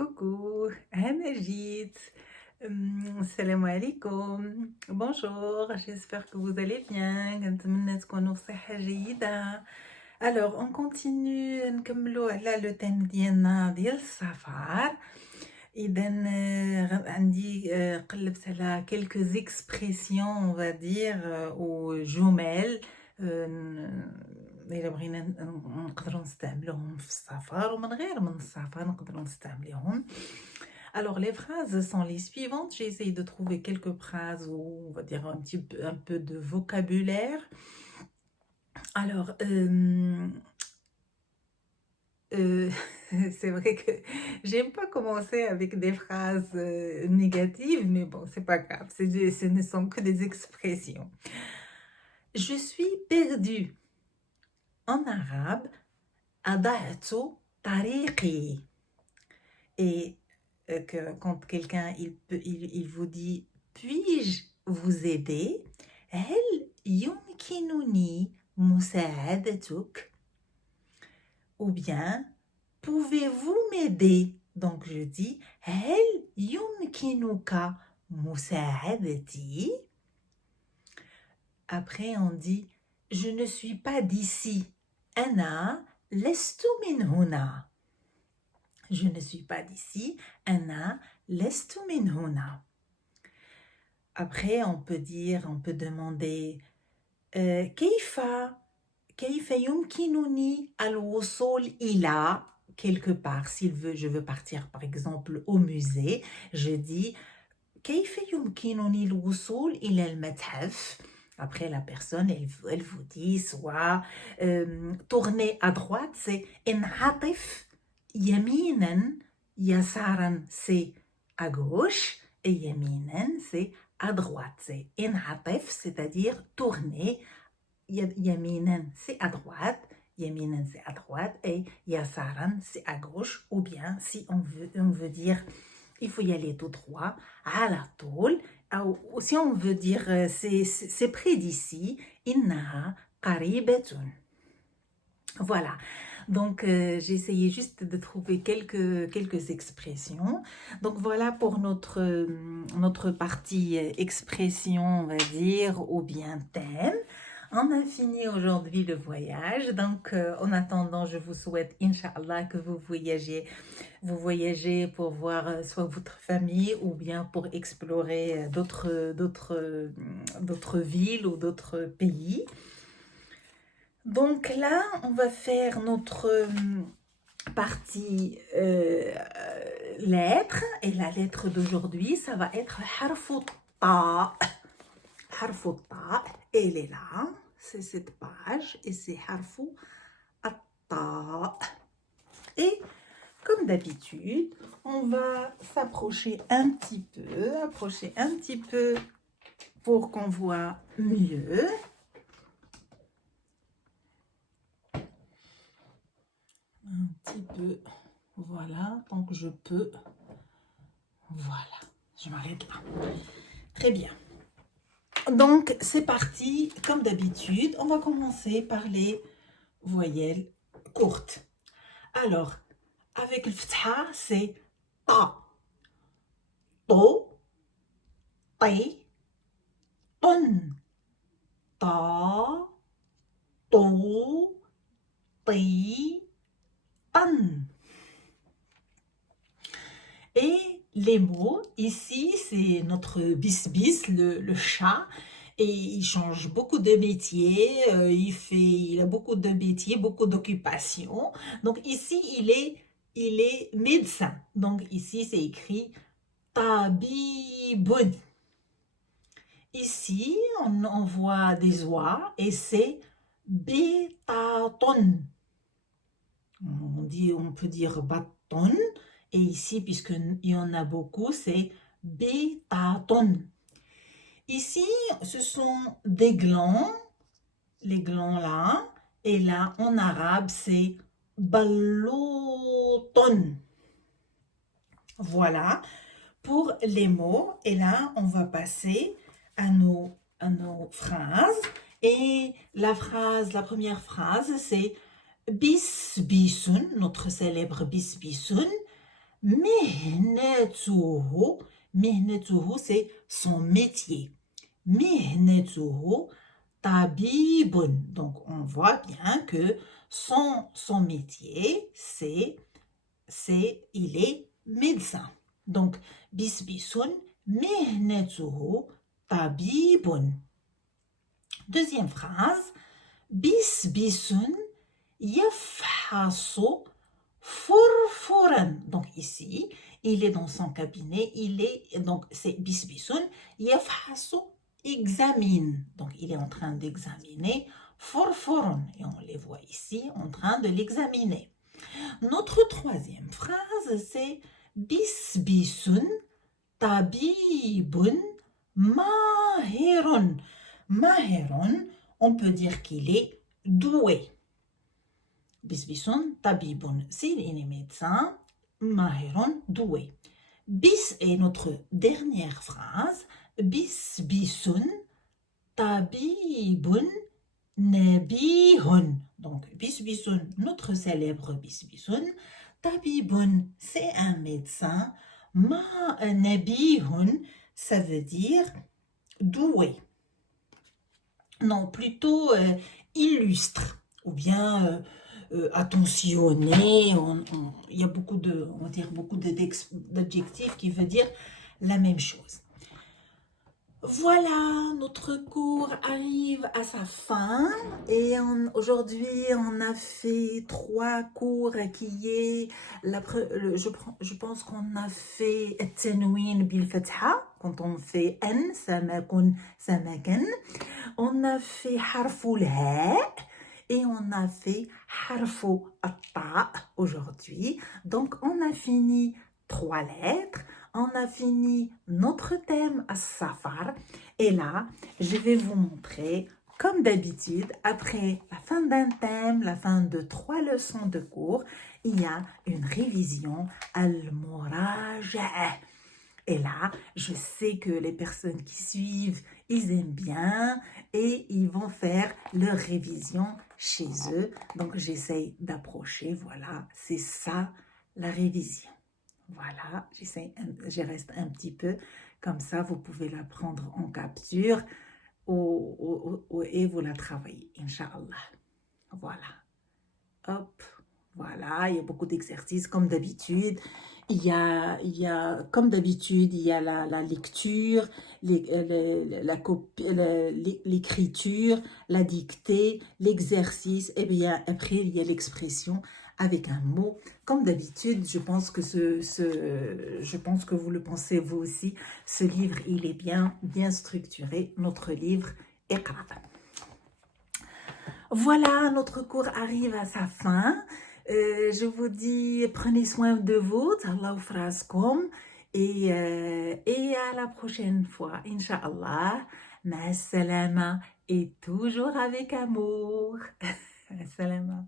Coucou, Majid. Salam alaikum. Bonjour, j'espère que vous allez bien. كنتمنى تكونوا بصحة جيدة. Alors, on continue نكملوا على le thème ديالنا ديال السفر. إذا عندي قلبت على quelques expressions, on va dire, ou جمل إلا بغينا نقدروا نستعملوهم في السفر ومن غير من السفر نقدروا نستعملوهم. Alors les phrases sont les suivantes. J'ai essayé de trouver quelques phrases où on va dire un peu de vocabulaire. Alors c'est vrai que j'aime pas commencer avec des phrases négatives, mais bon, c'est pas grave, ce ne sont que des expressions. Je suis perdue. En arabe, ada'tu tariqi. Et quand quelqu'un il vous dit puis-je vous aider, هل يمكنني مساعدتك? Ou bien pouvez-vous m'aider? Donc je dis هل يمكنك مساعدتي? Après on dit je ne suis pas d'ici. أنا لست من هنا. Je ne suis pas d'ici. أنا لست من هنا. Après, on peut demander كيف يمكنني الوصول إلى quelque part. Je veux partir par exemple au musée, je dis كيف يمكنني الوصول إلى المتحف. Après, la personne, elle vous dit soit tourner à droite, c'est انعطف يمينا. يسارا, c'est à gauche. Et يمينا, c'est à droite. C'est انعطف, c'est-à-dire tourner. يمينا, c'est à droite. يمينا, c'est à droite. Et يسارا, c'est à gauche. Ou bien, si on veut dire il faut y aller tout droit, على طول. Ou si on veut dire c'est près d'ici, إنها قريبة. Voilà. Donc, j'ai essayé juste de trouver quelques expressions. Donc, voilà pour notre partie expression, on va dire, ou bien thème. On a fini aujourd'hui le voyage. Donc, en attendant, je vous souhaite, Inch'Allah, que vous voyagez pour voir soit votre famille ou bien pour explorer d'autres villes ou d'autres pays. Donc là, on va faire notre partie lettres. Et la lettre d'aujourd'hui, ça va être harfu ta. Harfu ta. Et elle est là. C'est cette page. Et c'est harfu ta. Et comme d'habitude, on va s'approcher un petit peu pour qu'on voit mieux. Un petit peu, voilà, tant que je peux, voilà, je m'arrête là. Très bien. Donc, c'est parti, comme d'habitude, on va commencer par les voyelles courtes. Alors, avec le ftha, c'est ta, to, ti, ton, ta, to, ti, tan. Et les mots, ici, c'est notre bis-bis, le chat, et il change beaucoup de métiers, il a beaucoup de métiers, beaucoup d'occupations. Donc ici, il est médecin. Donc ici, c'est écrit tabibun. Ici, on voit des oies et c'est betaton. On peut dire bâton. Et ici, puisqu'il y en a beaucoup, c'est betaton. Ici, ce sont des glands, les glands là. Et là, en arabe, c'est balloton. Voilà pour les mots. Et là, on va passer à nos phrases. Et la première phrase, c'est bis bisun, notre célèbre bis bisun. مهنته مهنته c'est son métier مهنته طبيب donc on voit bien que son métier c'est il est médecin donc بسبس مهنته طبيب. Deuxième phrase بسبس يفحص فرفرا. Donc ici, il est dans son cabinet, donc c'est bisbisun, يفحص examine. Donc il est en train d'examiner فرفرا. Et on les voit ici en train de l'examiner. Notre troisième phrase, c'est bisbisun tabibun mahirun. Mahirun, on peut dire qu'il est doué. Bisbisun tabibun, s'il est médecin, mahirun, doué. Bis est notre dernière phrase. Bisbisun tabibun nabihun. Donc, bisbisun, notre célèbre bisbisun. Tabibun, c'est un médecin. Nabihun, ça veut dire doué. Non, plutôt illustre ou bien attentionné. Il y a beaucoup d'adjectifs qui veulent dire la même chose. Voilà, notre cours arrive à sa fin et aujourd'hui on a fait 3 cours qui est, je pense qu'on a fait التنوين بالفتحة quand on fait N, سمك سمكا. On a fait حرف الهاء et on a fait حرف الطاء aujourd'hui. Donc on a fini 3 lettres. On a fini notre thème à Safar et là, je vais vous montrer, comme d'habitude, après la fin d'un thème, la fin de 3 leçons de cours, il y a une révision al-muraja'a. Et là, je sais que les personnes qui suivent, ils aiment bien et ils vont faire leur révision chez eux. Donc, j'essaye d'approcher, voilà, c'est ça la révision. Voilà, je reste un petit peu, comme ça vous pouvez la prendre en capture et vous la travaillez, Inch'Allah. Voilà, hop, voilà, il y a beaucoup d'exercices comme d'habitude. Comme d'habitude, il y a la lecture, l'écriture, la dictée, l'exercice, et bien après il y a l'expression avec un mot. Comme d'habitude, je pense que vous le pensez vous aussi, ce livre, il est bien structuré, notre livre Iqra. Voilà, notre cours arrive à sa fin. Je vous dis, prenez soin de vous, Allahu fraskom, et à la prochaine fois, Inch'Allah. Ma salama, et toujours avec amour. Salama.